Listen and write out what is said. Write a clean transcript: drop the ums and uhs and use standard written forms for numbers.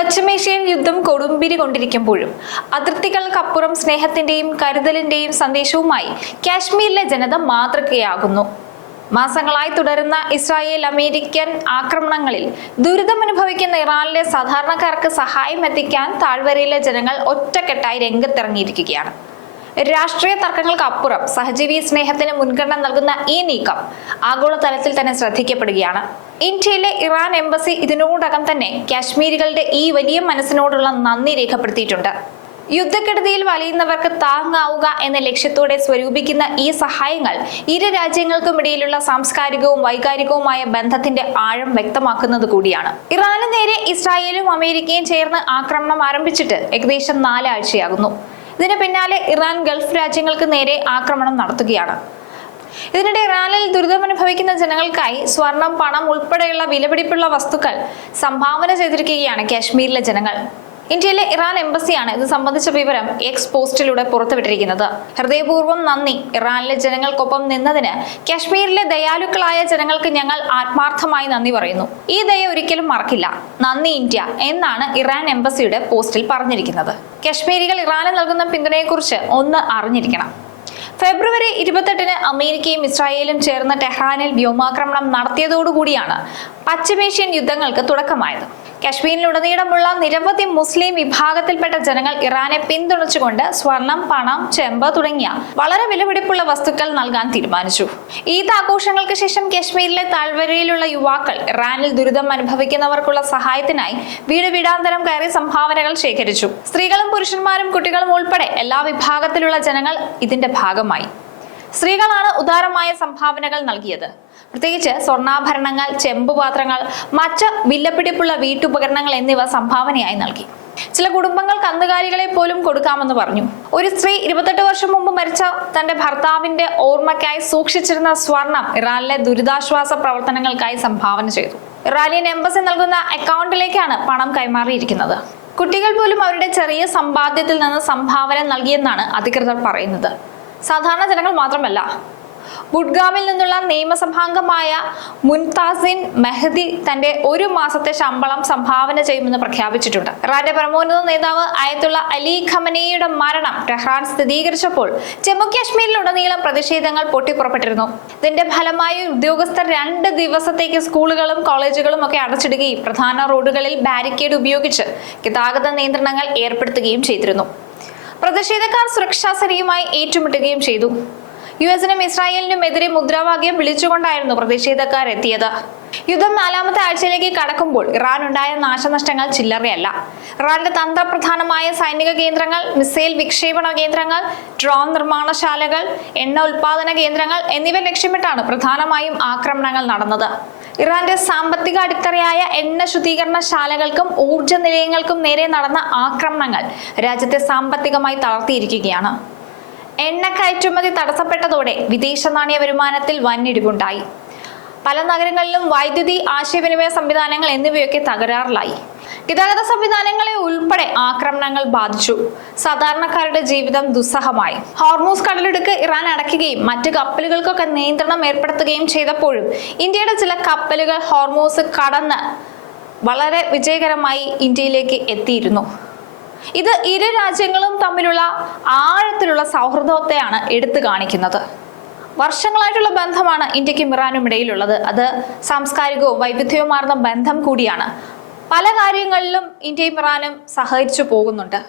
പശ്ചിമേഷ്യൻ യുദ്ധം കൊടുമ്പിരി കൊണ്ടിരിക്കുമ്പോഴും അതിർത്തികൾക്കപ്പുറം സ്നേഹത്തിന്റെയും കരുതലിന്റെയും സന്ദേശവുമായി കാശ്മീരിലെ ജനത മാതൃകയാകുന്നു. മാസങ്ങളായി തുടരുന്ന ഇസ്രായേൽ അമേരിക്കൻ ആക്രമണങ്ങളിൽ ദുരിതമനുഭവിക്കുന്ന ഇറാനിലെ സാധാരണക്കാർക്ക് സഹായം എത്തിക്കാൻ താഴ്വരയിലെ ജനങ്ങൾ ഒറ്റക്കെട്ടായി രംഗത്തിറങ്ങിയിരിക്കുകയാണ്. രാഷ്ട്രീയ തർക്കങ്ങൾക്കപ്പുറം സഹജീവി സ്നേഹത്തിന് മുൻഗണന നൽകുന്ന ഈ നീക്കം ആഗോളതലത്തിൽ തന്നെ ശ്രദ്ധിക്കപ്പെടുകയാണ്. ഇന്ത്യയിലെ ഇറാൻ എംബസി ഇതിനോടകം തന്നെ കാശ്മീരികളുടെ ഈ വലിയ മനസ്സിനോടുള്ള നന്ദി രേഖപ്പെടുത്തിയിട്ടുണ്ട്. യുദ്ധക്കെടുതിയിൽ വലയുന്നവർക്ക് താങ്ങാവുക എന്ന ലക്ഷ്യത്തോടെ സ്വരൂപിക്കുന്ന ഈ സഹായങ്ങൾ ഇരു രാജ്യങ്ങൾക്കുമിടയിലുള്ള സാംസ്കാരികവും വൈകാരികവുമായ ബന്ധത്തിന്റെ ആഴം വ്യക്തമാക്കുന്നത് കൂടിയാണ്. ഇറാന് നേരെ ഇസ്രായേലും അമേരിക്കയും ചേർന്ന് ആക്രമണം ആരംഭിച്ചിട്ട് ഏകദേശം 4 ആഴ്ചയാകുന്നു. ഇതിന് പിന്നാലെ ഇറാൻ ഗൾഫ് രാജ്യങ്ങൾക്ക് നേരെ ആക്രമണം നടത്തുകയാണ്. ഇതിനിടെ ഇറാനിൽ ദുരിതമനുഭവിക്കുന്ന ജനങ്ങൾക്കായി സ്വർണം, പണം ഉൾപ്പെടെയുള്ള വിലപിടിപ്പുള്ള വസ്തുക്കൾ സംഭാവന ചെയ്തിരിക്കുകയാണ് കാശ്മീരിലെ ജനങ്ങൾ. ഇന്ത്യയിലെ ഇറാൻ എംബസിയാണ് ഇത് സംബന്ധിച്ച വിവരം എക്സ് പോസ്റ്റിലൂടെ പുറത്തുവിട്ടിരിക്കുന്നത്. ഹൃദയപൂർവ്വം നന്ദി. ഇറാനിലെ ജനങ്ങൾക്കൊപ്പം നിന്നതിന് കാശ്മീരിലെ ദയാലുക്കളായ ജനങ്ങൾക്ക് ഞങ്ങൾ ആത്മാർത്ഥമായി നന്ദി പറയുന്നു. ഈ ദയ ഒരിക്കലും മറക്കില്ല. നന്ദി ഇന്ത്യ എന്നാണ് ഇറാൻ എംബസിയുടെ പോസ്റ്റിൽ പറഞ്ഞിരിക്കുന്നത്. കാശ്മീരികൾ ഇറാന് നൽകുന്ന പിന്തുണയെക്കുറിച്ച് ഒന്ന് അറിഞ്ഞിരിക്കണം. ഫെബ്രുവരി 28-ന് അമേരിക്കയും ഇസ്രായേലും ചേർന്ന് ടെഹ്റാനിൽ വ്യോമാക്രമണം നടത്തിയതോടുകൂടിയാണ് പശ്ചിമേഷ്യൻ യുദ്ധങ്ങൾക്ക് തുടക്കമായത്. കാശ്മീരിലുടനീളമുള്ള നിരവധി മുസ്ലിം വിഭാഗത്തിൽപ്പെട്ട ജനങ്ങൾ ഇറാനെ പിന്തുണച്ചുകൊണ്ട് സ്വർണം, പണം, ചെമ്പ് തുടങ്ങിയ വളരെ വിലപിടിപ്പുള്ള വസ്തുക്കൾ നൽകാൻ തീരുമാനിച്ചു. ഈദ് ആഘോഷങ്ങൾക്ക് ശേഷം കാശ്മീരിലെ താഴ്വരയിലുള്ള യുവാക്കൾ ഇറാനിൽ ദുരിതം അനുഭവിക്കുന്നവർക്കുള്ള സഹായത്തിനായി വീട് വീടാന്തരം കയറി സംഭാവനകൾ ശേഖരിച്ചു. സ്ത്രീകളും പുരുഷന്മാരും കുട്ടികളും ഉൾപ്പെടെ എല്ലാ വിഭാഗത്തിലുള്ള ജനങ്ങൾ ഇതിന്റെ ഭാഗമായി. സ്ത്രീകളാണ് ഉദാരമായ സംഭാവനകൾ നൽകിയത്. പ്രത്യേകിച്ച് സ്വർണ്ണാഭരണങ്ങൾ, ചെമ്പുപാത്രങ്ങൾ, മറ്റ് വിലപിടിപ്പുള്ള വീട്ടുപകരണങ്ങൾ എന്നിവ സംഭാവനയായി നൽകി. ചില കുടുംബങ്ങൾ കന്നുകാലികളെ പോലും കൊടുക്കാമെന്ന് പറഞ്ഞു. ഒരു സ്ത്രീ 28 വർഷം മുമ്പ് മരിച്ച തന്റെ ഭർത്താവിന്റെ ഓർമ്മയ്ക്കായി സൂക്ഷിച്ചിരുന്ന സ്വർണം ഇറാനിലെ ദുരിതാശ്വാസ പ്രവർത്തനങ്ങൾക്കായി സംഭാവന ചെയ്തു. ഇറാനിയൻ എംബസി നൽകുന്ന അക്കൗണ്ടിലേക്കാണ് പണം കൈമാറിയിരിക്കുന്നത്. കുട്ടികൾ പോലും അവരുടെ ചെറിയ സമ്പാദ്യത്തിൽ നിന്ന് സംഭാവന നൽകിയെന്നാണ് അധികൃതർ പറയുന്നത്. സാധാരണ ജനങ്ങൾ മാത്രമല്ല, ഗുഡ്ഗാമിൽ നിന്നുള്ള നിയമസഭാംഗമായ മുൻതാസിൻ മെഹദി തന്റെ 1 മാസത്തെ ശമ്പളം സംഭാവന ചെയ്യുമെന്ന് പ്രഖ്യാപിച്ചിട്ടുണ്ട്. ഇറാന്റെ പരമോന്നത നേതാവ് അയത്തുള്ള അലി ഖമനേയുടെ മരണം ടെഹ്റാൻ സ്ഥിരീകരിച്ചപ്പോൾ ജമ്മു കാശ്മീരിലുടനീളം പ്രതിഷേധങ്ങൾ പൊട്ടിപ്പുറപ്പെട്ടിരുന്നു. ഇതിന്റെ ഫലമായി ഉദ്യോഗസ്ഥർ 2 ദിവസത്തേക്ക് സ്കൂളുകളും കോളേജുകളും ഒക്കെ അടച്ചിടുകയും പ്രധാന റോഡുകളിൽ ബാരിക്കേഡ് ഉപയോഗിച്ച് ഗതാഗത നിയന്ത്രണങ്ങൾ ഏർപ്പെടുത്തുകയും ചെയ്തിരുന്നു. പ്രതിഷേധക്കാർ സുരക്ഷാ സേനയുമായി ഏറ്റുമുട്ടുകയും ചെയ്തു. യുഎസിനും ഇസ്രായേലിനും എതിരെ മുദ്രാവാക്യം വിളിച്ചുകൊണ്ടായിരുന്നു പ്രതിഷേധക്കാർ എത്തിയത്. യുദ്ധം 4ാമത്തെ ആഴ്ചയിലേക്ക് കടക്കുമ്പോൾ ഇറാൻ ഉണ്ടായ നാശനഷ്ടങ്ങൾ ചില്ലറയല്ല. ഇറാന്റെ തന്ത്രപ്രധാനമായ സൈനിക കേന്ദ്രങ്ങൾ, മിസൈൽ വിക്ഷേപണ കേന്ദ്രങ്ങൾ, ഡ്രോൺ നിർമ്മാണശാലകൾ, എണ്ണ ഉൽപാദന കേന്ദ്രങ്ങൾ എന്നിവ ലക്ഷ്യമിട്ടാണ് പ്രധാനമായും ആക്രമണങ്ങൾ നടന്നത്. ഇറാന്റെ സാമ്പത്തിക അടിത്തറയായ എണ്ണ ശുദ്ധീകരണശാലകൾക്കും ഊർജ്ജ നിലയങ്ങൾക്കും നേരെ നടന്ന ആക്രമണങ്ങൾ രാജ്യത്തെ സാമ്പത്തികമായി തളർത്തിയിരിക്കുകയാണ്. എണ്ണ കയറ്റുമതി തടസ്സപ്പെട്ടതോടെ വിദേശ നാണയ വരുമാനത്തിൽ വൻ ഇടിവുണ്ടായി. പല നഗരങ്ങളിലും വൈദ്യുതി, ആശയവിനിമയ സംവിധാനങ്ങൾ എന്നിവയൊക്കെ തകരാറിലായി. ഗതാഗത സംവിധാനങ്ങളെ ഉൾപ്പെടെ ആക്രമണങ്ങൾ ബാധിച്ചു. സാധാരണക്കാരുടെ ജീവിതം ദുസ്സഹമായി. ഹോർമൂസ് കടലിടുക്ക് ഇറാൻ അടയ്ക്കുകയും മറ്റ് കപ്പലുകൾക്കൊക്കെ നിയന്ത്രണം ഏർപ്പെടുത്തുകയും ചെയ്തപ്പോഴും ഇന്ത്യയുടെ ചില കപ്പലുകൾ ഹോർമൂസ് കടന്ന് വളരെ വിജയകരമായി ഇന്ത്യയിലേക്ക് എത്തിയിരുന്നു. ഇത് ഇരു രാജ്യങ്ങളും തമ്മിലുള്ള ആഴത്തിലുള്ള സൗഹൃദത്തെയാണ് എടുത്തു കാണിക്കുന്നത്. വർഷങ്ങളായിട്ടുള്ള ബന്ധമാണ് ഇന്ത്യക്കും ഇറാനും ഇടയിലുള്ളത്. അത് സാംസ്കാരികവും വൈവിധ്യവുമാർന്ന ബന്ധം കൂടിയാണ്. പല കാര്യങ്ങളിലും ഇന്ത്യയും ഇറാനും സഹകരിച്ചു പോകുന്നുണ്ട്.